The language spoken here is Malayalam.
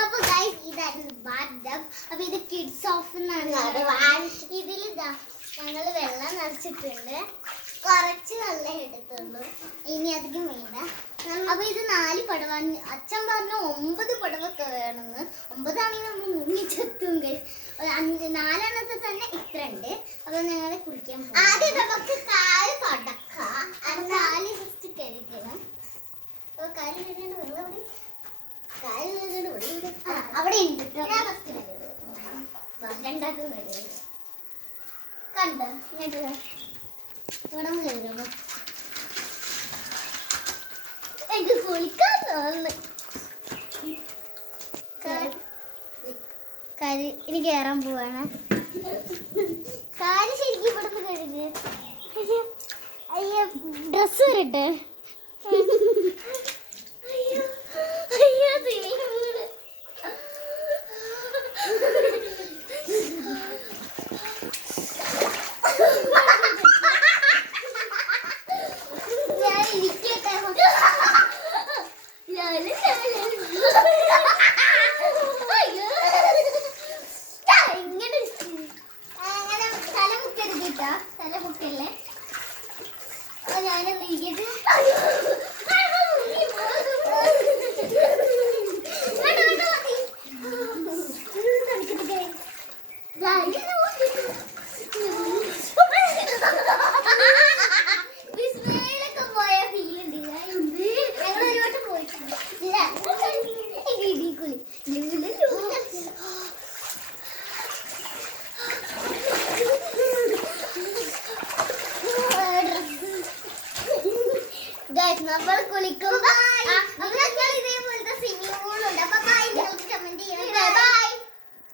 അപ്പൊ ഗൈസ് ഇതായിരുന്നു ബാത്ടബ് അപ്പൊ ഇത് കിഡ്സ് ഓഫ് എന്നാണ്. ഇതിൽ ഇതാ ഞങ്ങൾ വെള്ളം നിറച്ചിട്ടുണ്ട് കുറച്ച് വെള്ളം എടുത്തുള്ളൂ. ഇനി അധികം വേണ്ട. അപ്പൊ ഇത് നാല് പടവ അച്ഛൻ പറഞ്ഞു ഒമ്പത് പടവൊക്കെ വേണമെന്ന്. ഒമ്പതാണെങ്കിൽ നമ്മൾ മുങ്ങിച്ചെത്തും guys. ഒരു അഞ്ച് നാലെണ്ണത്തെ തന്നെ ഇത്ര ഉണ്ട്. അപ്പൊ ഞങ്ങളെ കുളിക്കാൻ ആദ്യം നമുക്ക് കാൽ തുടക്കാം കാൽ ജസ്റ്റ് കഴുകണം. അപ്പൊ കാൽ കഴുകേണ്ട വെള്ളം അവിടെ കണ്ടോ. ഇവിടെ കുളിക്കാൻ തോന്നുന്നു. കാ- കാൽ. ഇനി കയറാൻ പോവാണ്. കാൽ ശരിക്കും ഇവിടെ നിന്ന് കഴിഞ്ഞ് അയ്യോ അയ്യോ ഡ്രസ് വരട്ടെ അയ്യോ മുക്കരുത് കേട്ടോ തല മുക്കല്ലേ അപ്പൊ ഞാനൊന്ന് ഇരിക്കട്ടെ നമ്മൾ കുളിക്കുമ്പോ